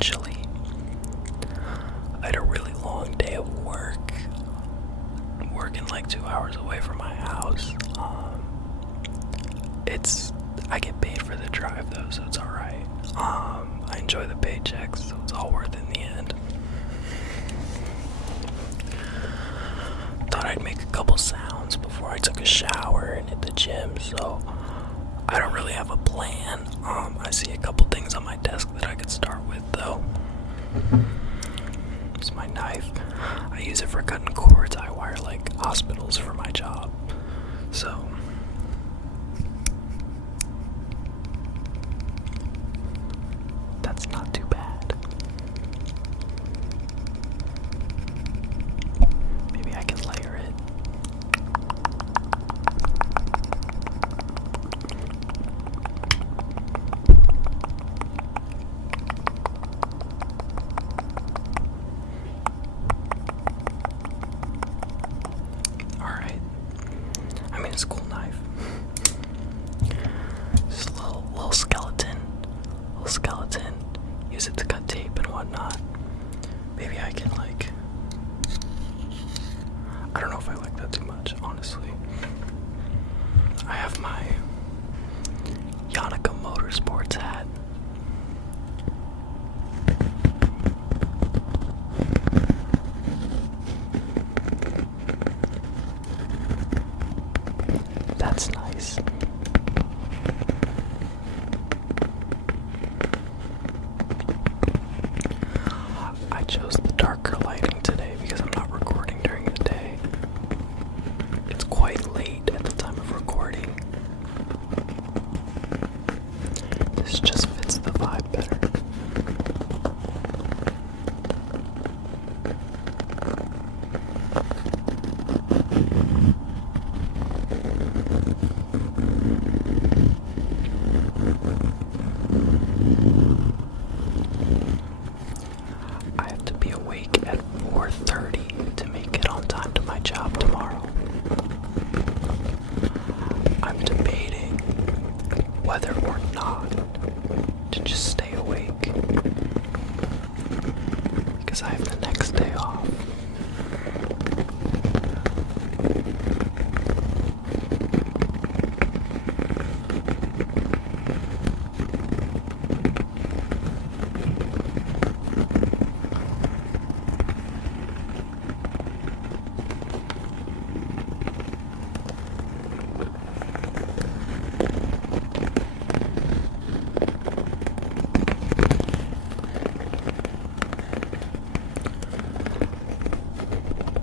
eventually. I had a really long day of work, working like 2 hours away from my house. I get paid for the drive though, so it's alright. I enjoy the paychecks, so it's all worth it in the end. Thought I'd make a couple sounds before I took a shower and hit the gym, so I don't really have a plan. I see a couple things on my desk that I could start with though. It's my knife. I use it for cutting cords. I wire like hospitals for my job. So that's not too bad. Maybe I can layer it. Alright. I mean, it's a cool knife. Just a little skeleton. Use it to cut tape and whatnot. Maybe I can I don't know if I like that too much, honestly. I have my Yannicka Motorsports hat. That's nice. I chose the darker lighting today because I'm not recording during the day. It's quite late at the time of recording. This just fits the vibe better. I have to be awake at 4:30 to make it on time to my job tomorrow. I'm debating whether or not to just stay awake because I have the next day off.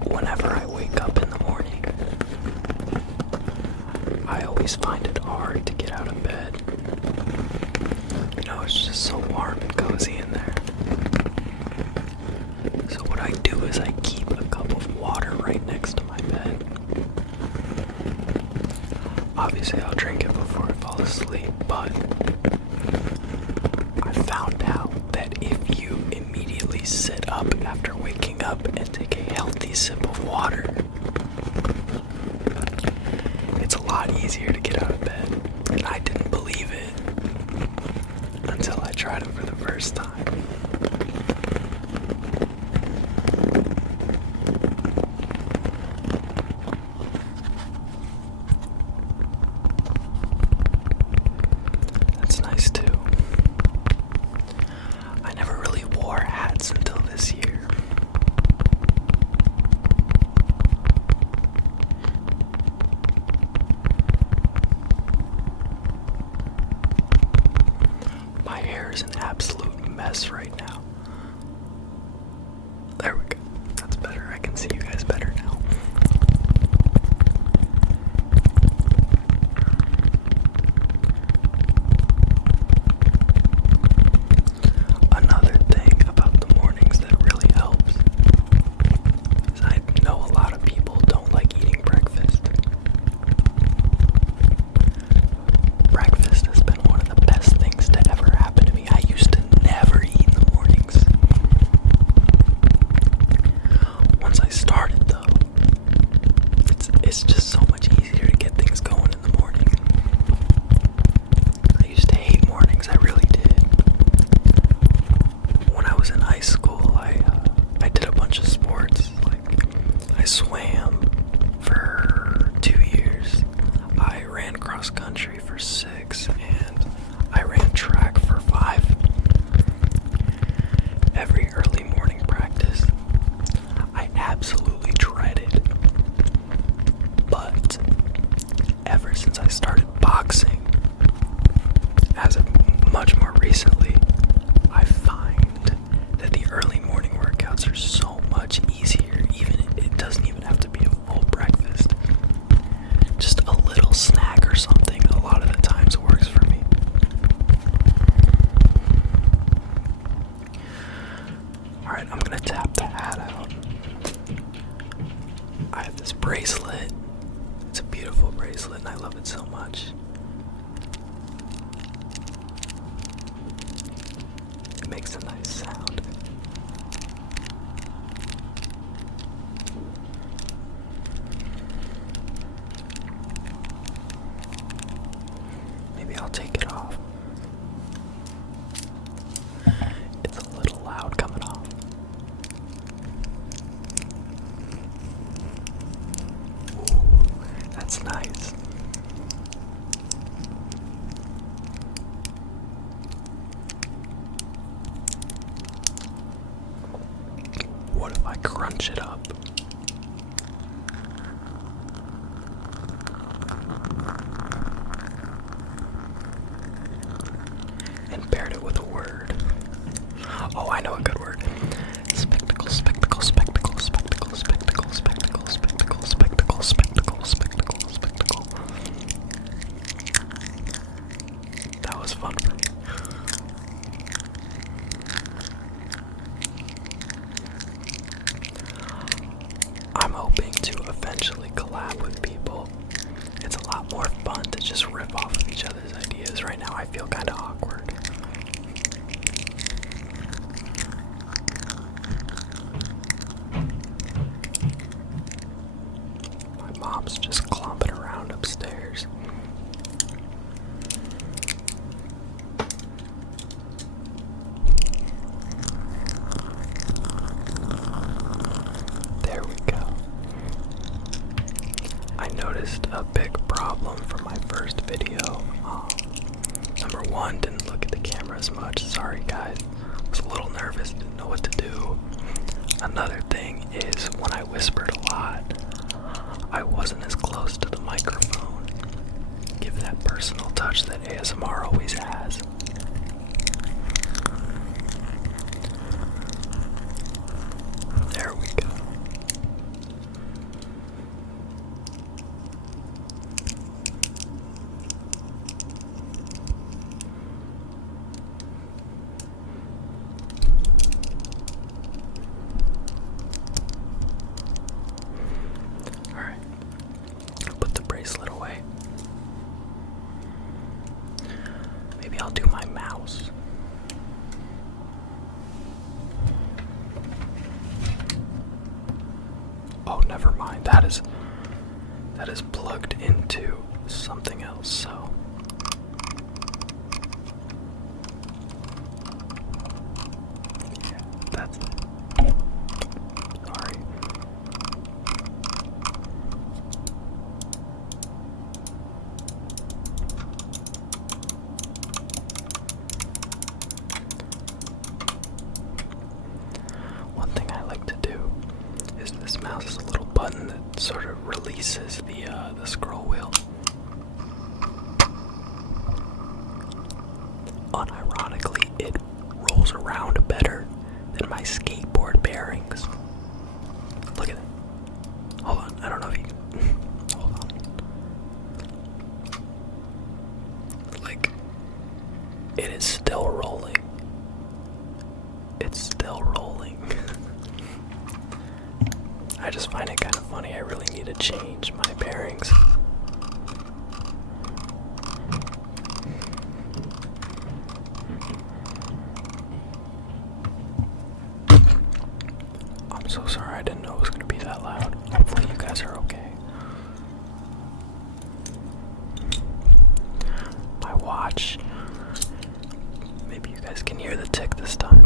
Whenever I wake up in the morning, I always find it hard to get out of bed. You know, it's just so warm and cozy in there. So what I do is I keep a cup of water right next to my bed. Obviously, I'll drink it before I fall asleep, but I found out that if you immediately sit up after waking up and take a healthy sip of water, it's a lot easier to get out of bed. And I didn't believe it until I tried it for the first time. That's nice too. I never really wore hats until this year. My hair is an absolute mess right now. There we go. That's better. I can see you guys better now. Another thing about the mornings that really helps is I know a lot of people don't like eating breakfast. Breakfast has been one of the best things to ever happen to me. I used to never eat in the morning swam for 2 years. I ran cross country for 6, and I ran track for 5. Every early morning practice, I absolutely dreaded. But ever since I started boxing, as of much more recently, I find that the early morning workouts are so much easier. It doesn't even have to be a full breakfast. Just a little snack or something a lot of the times works for me. Alright, I'm gonna tap the hat out. I have this bracelet. It's a beautiful bracelet and I love it so much. It makes a nice sound. Maybe I'll take it off. It's a little loud coming off. Ooh, that's nice. What if I crunch it up? And paired it with a word. Oh, I know a good word. Spectacle, spectacle, spectacle, spectacle, spectacle, spectacle, spectacle, spectacle, spectacle, spectacle, spectacle. That was fun for me. I'm hoping to eventually collab with people. It's a lot more fun to just rip off of each other's ideas. Right now I feel kind of awkward. My mom's just clomping around upstairs. There we go. I noticed a big problem from my first video. Number one, didn't look at the camera as much. Sorry guys. Was a little nervous, didn't know what to do. Another thing is when I whispered a lot, I wasn't as close to the microphone. Give that personal touch that ASMR always has. There we go. Alright. Put the bracelet away. Maybe I'll do my mouse. Oh, never mind. That is plugged into something else, so. Yeah, that's it. Sorry. One thing I like to do is this mouse is a little button that sort of releases the scroll wheel. Unironically, it rolls around better than my skateboard bearings. Look at it. Hold on, I don't know if you can. Hold on. Like, it is still rolling. It's still rolling. I just find it kind of funny. I really need to change my bearings. I'm so sorry, I didn't know it was going to be that loud. Hopefully you guys are okay. My watch. Maybe you guys can hear the tick this time.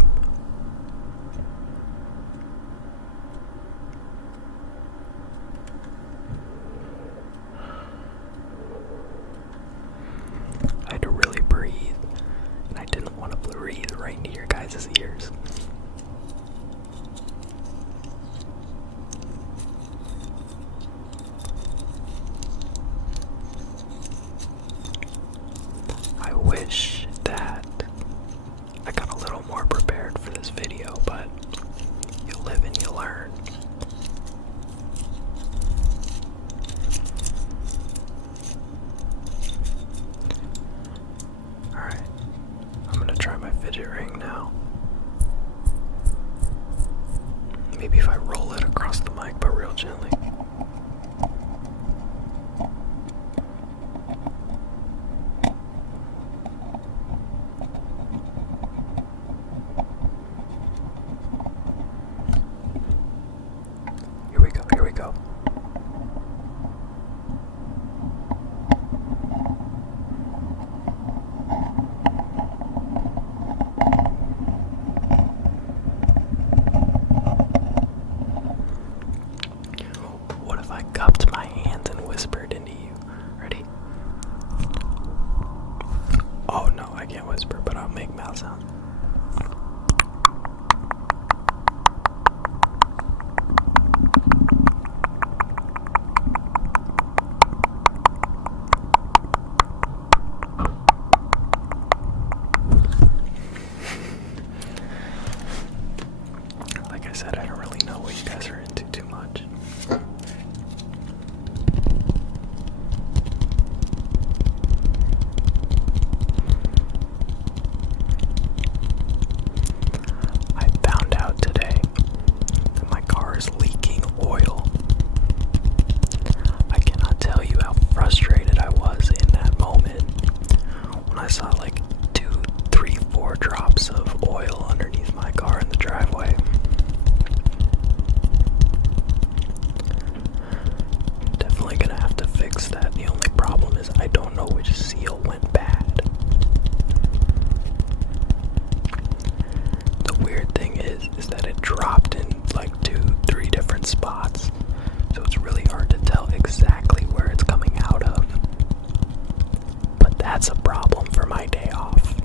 Maybe if I roll it across the mic, but real gently. Here we go, here we go. What if I cupped my hands and whispered into you? Ready? Oh no, I can't whisper, but I'll make mouth sounds. Like I said, I don't really know what you guys are into too much. I found out today that my car is leaking oil. I cannot tell you how frustrated I was in that moment when I saw like 2, 3, 4 drops of oil underneath my car in the driveway. Definitely gonna have to fix that. The only problem is I don't know which seal went bad. The weird thing is that it dropped in like 2, 3 different spots, so it's really hard to tell exactly where it's coming out of. But that's a problem for my day off.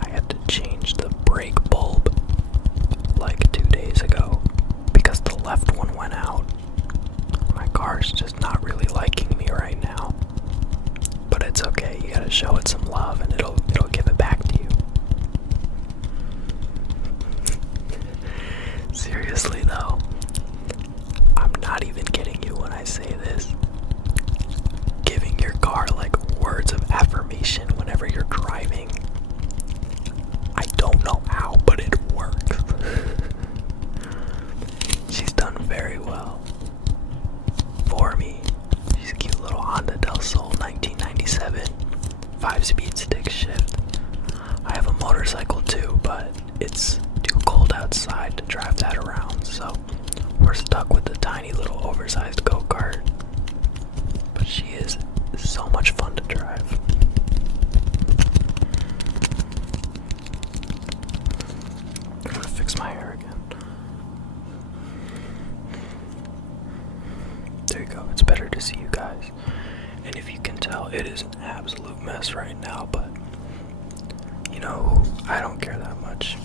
I had to change the brake bulb like 2 days ago because the left one went out. My car's just not really liking me right now. But it's okay, you gotta show it some love and it'll give it back to you. Seriously though, I'm not even kidding you when I say this. Giving your car like words of affirmation whenever you're driving, I don't know how, but it works. She's done very well for me. She's a cute little Honda Del Sol 1997, 5-speed stick shift. I have a motorcycle too, but it's too cold outside to drive that around, so we're stuck with the tiny little oversized go-kart. But she is so much fun to drive. I'm gonna fix my hair again. There you go, it's better to see you guys. And if you can tell, it is an absolute mess right now, but you know, I don't care that much.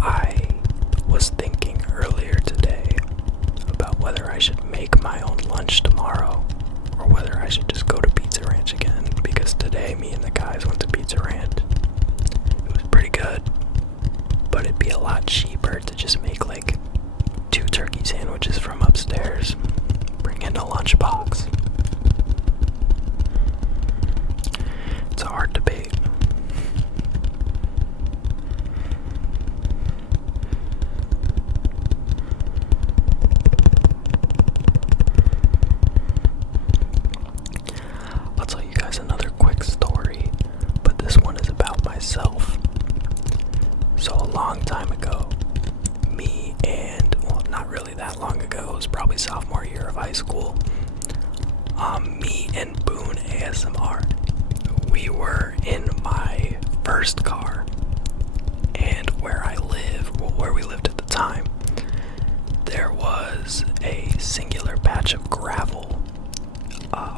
I was thinking earlier today about whether I should make my own lunch tomorrow or whether I should just go to Pizza Ranch again, because today me and the guys went to Pizza Ranch. It was pretty good, but it'd be a lot cheaper to just make like 2 turkey sandwiches from upstairs, bring in a lunchbox. It's a hard debate. I'll tell you guys another quick story, but this one is about myself. So a long time ago, me and, well, not really that long ago, it was probably sophomore year of high school, me and Boone ASMR, we were in my first car, and where we lived at the time, there was a singular patch of gravel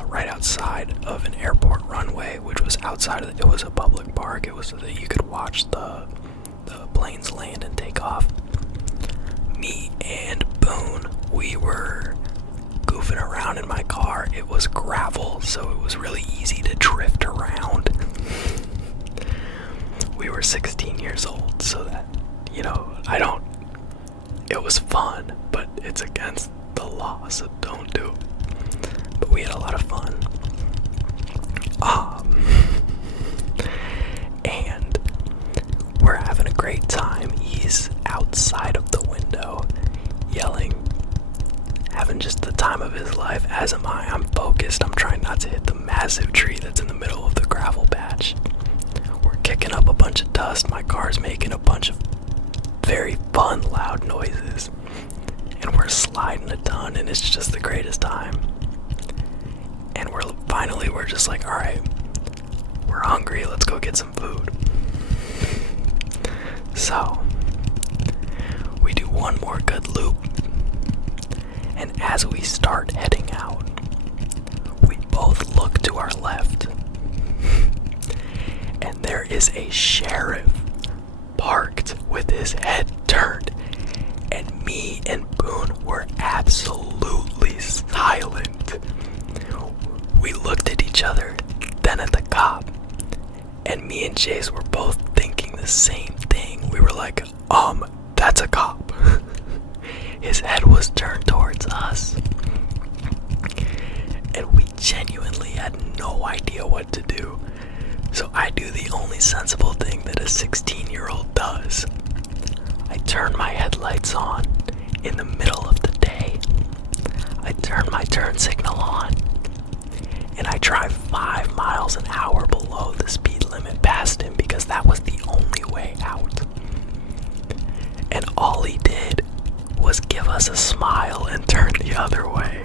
right outside of an airport runway, which was outside of it was a public park. It was so that you could watch the planes land and take off. Me and Boone, we were goofing around in my car. It was gravel, so it was really easy to drift around. We were 16 years old, so that, you know, it was fun, but it's against the law. law, so don't do it. But we had a lot of fun. And we're having a great time. He's outside of the window, yelling, having just the time of his life, as am I. I'm focused. I'm trying not to hit the massive tree that's in the middle of the gravel patch. We're kicking up a bunch of dust. My car's making a bunch of very fun, loud noises. And we're sliding a ton, and it's just the greatest time. And we're just like, alright, we're hungry, let's go get some food. So, we do one more good loop, and as we start heading out, we both look to our left, and there is a sheriff parked with his head turned, and me and Boone were absolutely silent. We looked at each other, then at the cop, and me and Chase were both thinking the same thing. We were like, that's a cop. His head was turned towards us. And we genuinely had no idea what to do. So I do the only sensible thing that a 16-year-old does. I turn my headlights on in the middle of the day. I turn my turn signal on. And I drive 5 miles an hour below the speed limit past him because that was the only way out. And all he did was give us a smile and turn the other way.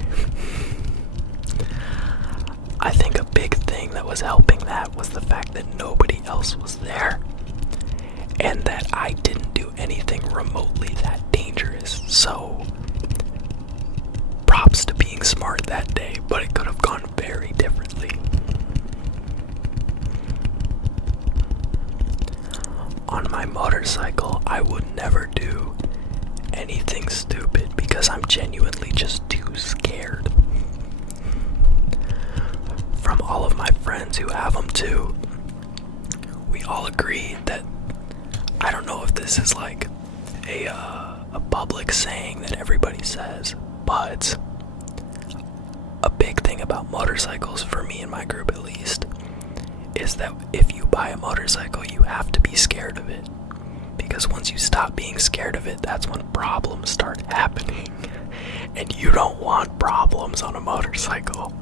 I think a big thing that was helping that was the fact that nobody else was there. And that I didn't do anything remotely that dangerous. So, props to being smart that day, but it could have gone very differently. On my motorcycle, I would never do anything stupid because I'm genuinely just too scared. From all of my friends who have them too, we all agreed that, I don't know if this is like a public saying that everybody says, but a big thing about motorcycles, for me and my group at least, is that if you buy a motorcycle, you have to be scared of it. Because once you stop being scared of it, that's when problems start happening. And you don't want problems on a motorcycle.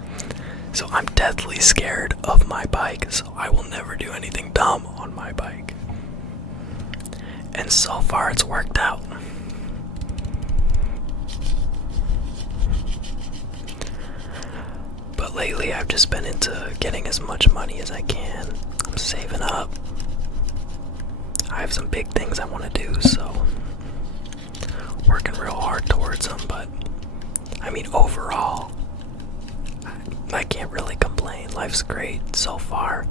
So I'm deathly scared of my bike, so I will never do anything dumb on my bike. And so far it's worked out. But lately I've just been into getting as much money as I can. I'm saving up. I have some big things I want to do, so working real hard towards them. But I mean, overall, I can't really complain. Life's great so far.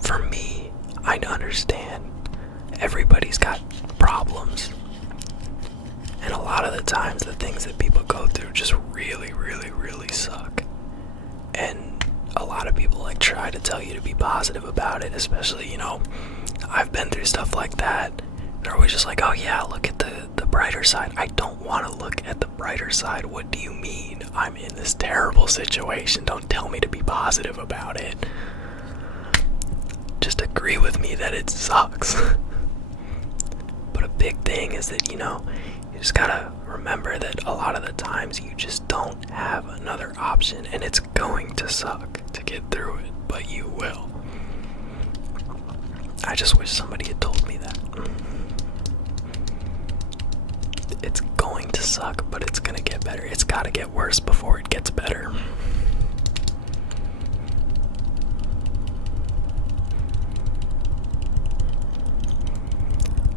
For me, I understand everybody's got problems. And a lot of the times the things that people go through just really, really, really suck. And a lot of people like try to tell you to be positive about it, especially, I've been through stuff like that. They're always just like, oh yeah, look at the brighter side. I don't want to look at the brighter side. What do you mean? I'm in this terrible situation. Don't tell me to be positive about it. Just agree with me that it sucks. But a big thing is that, you just gotta remember that a lot of the times you just don't have another option, and it's going to suck to get through it, but you will. I just wish somebody had told me that. It's going to suck, but it's gonna get better. It's gotta get worse before it gets better.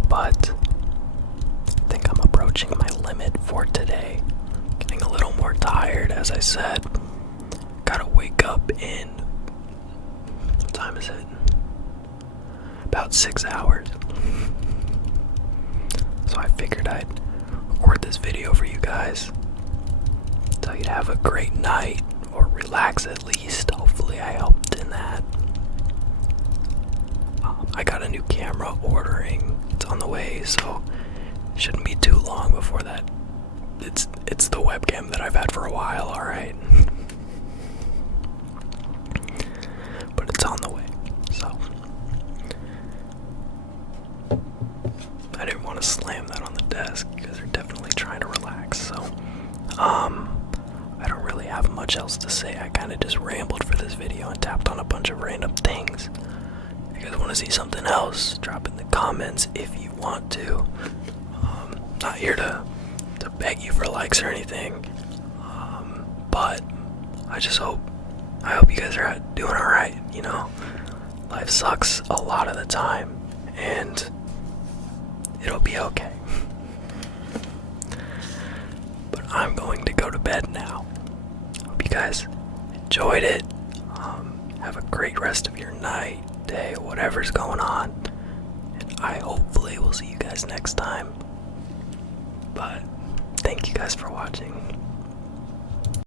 But I think I'm approaching my limit for today. Getting a little more tired, as I said. Gotta wake up in... what time is it? About 6 hours. So I figured I'd record this video for you guys. Tell you to have a great night, or relax at least. Hopefully I helped in that. I got a new camera ordering. It's on the way, so shouldn't be too long before that. It's the webcam that I've had for a while, alright? But it's on the way, so. I didn't want to slam that on the desk because they're definitely trying to relax, so. I don't really have much else to say. I kind of just rambled for this video and tapped on a bunch of random things. If you guys want to see something else, drop in the comments if you want to. Not here to beg you for likes or anything, but I hope you guys are doing alright, you know. Life sucks a lot of the time, and it'll be okay. But I'm going to go to bed now. Hope you guys enjoyed it. Have a great rest of your night, day, whatever's going on. And I hopefully will see you guys next time. But thank you guys for watching.